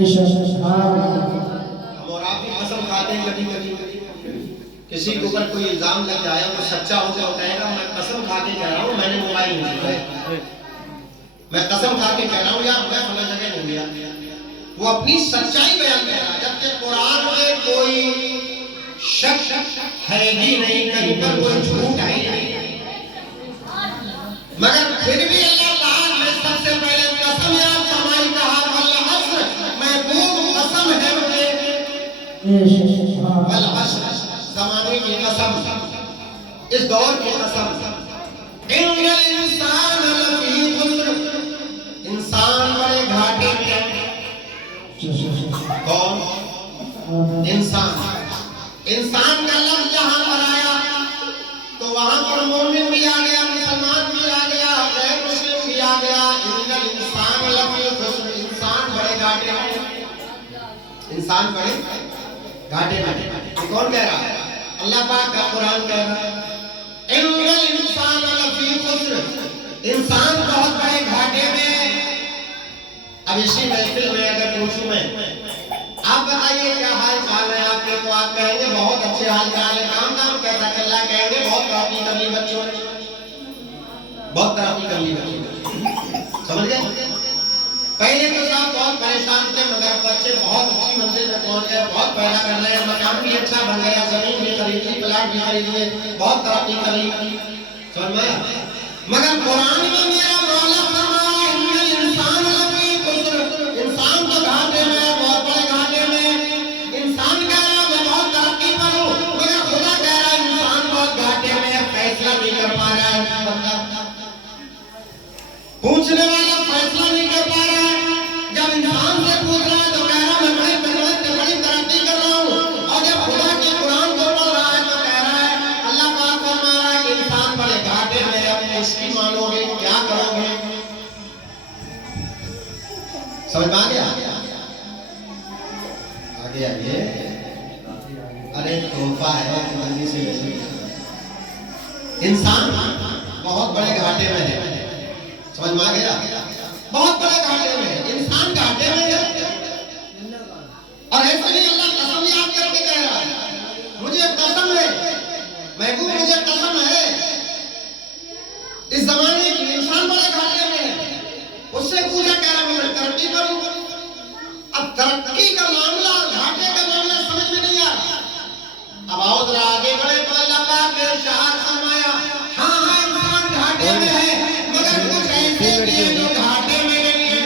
हम और आप भी कसम खाते हैं कभी कभी। किसी के ऊपर कोई इल्जाम लग जाए तो सच्चा हो जाए, कहेगा मैं कसम खा के कह रहा हूँ मैंने मोबाइल नहीं चुराया, मैं कसम खा के कह रहा हूँ यार मैं फला जगह नहीं गया। वो अपनी सच्चाई बयान कर रहा है, जबकि कुरान में कोई शक है ही नहीं, कहीं पर कोई झूठ है ही नहीं। मगर फिर भी अल्लाह ताला ने सबसे पहले कसम या समाई कहा, वल अस्र, महबूब कसम है मुझे, वल अस्र, ज़माने की कसम, इस दौर की कसम, इन्नल इंसान लफी खुस्र, इंसान बड़े घाटे में। कौन? इंसान। इंसान का लफ्ज जहां पर आया तो वहां पर मोमिन भी आ गया, मुसलमान भी आ गया, गैर मुस्लिम भी आ गया। इन्नल इंसान लफी खुस्र, इंसान बड़े घाटे में, इंसान बड़े घाटे में। ये कौन कह रहा है? अल्लाह पाक का कुरान कह रहा है इन्नल इंसान लफी खुस्र, इंसान बहुत बड़े घाटे में। अब इसी महफिल में अगर पूछूं मैं, आप बताइए क्या हाल चाल है आपके, तो आप कहेंगे बहुत अच्छे हाल चाल है, काम काम कैसा चल रहा है, कहेंगे बहुत तरक्की कर ली बच्चों ने, बहुत तरक्की कर ली बच्चों ने। समझ गए? पहले तो सब बहुत परेशान थे, मगर बच्चे बहुत अच्छी मंजिल में पहुंच गए, बहुत पैदा कर रहे हैं, मकान भी अच्छा बन गया, जमीन भी खरीद ली, प्लाट भी खरीद लिए, बहुत तरक्की कर ली। समझ में? मगर कुरान में मेरा मौला फरमाया इन्नल इंसान लफी खुस्र, इंसान तो घाटे में, बहुत बड़े घाटे में। इंसान कह रहा मैं बहुत तरक्की पर हूं, मगर खुदा कह रहा इंसान बहुत घाटे में है, फैसला नहीं कर पा रहा है। पूछने वाला फैसला नहीं कर पा रहा है। जब इंसान से पूछ रहा है तो कह रहा मैं बड़ी मेहनत से बड़ी तरक्की कर रहा हूँ, और जब खुदा के कुरान को पढ़ रहा है तो कह रहा है, अल्लाह पाक फरमा रहा है कि इंसान बड़े घाटे में है, अपनी इसकी मानोगे क्या करोगे? समझ में आ गया? आगे आगे, अरे तोहफा है जल्दी से। इंसान बहुत बड़े घाटे में है, समझ में आ गया? बहुत बड़े घाटे में, इंसान घाटे में है। और ऐसे नहीं अल्लाह कसम याद करके कह रहा है, मुझे कसम है महबूब, मुझे कसम है इस जमाने की इंसान बड़े घाटे में है। उससे पूछा कह रहा मैं तरक्की करूं। अब तरक्की का मामला और घाटे का मामला समझ में नहीं आ रहा। अब आओ जरा आगे बढ़े तो अल्लाह पाक ने इरशाद फरमाया, हाँ हाँ इंसान घाटे में है, मगर कुछ ऐसे भी हैं जो घाटे में नहीं है।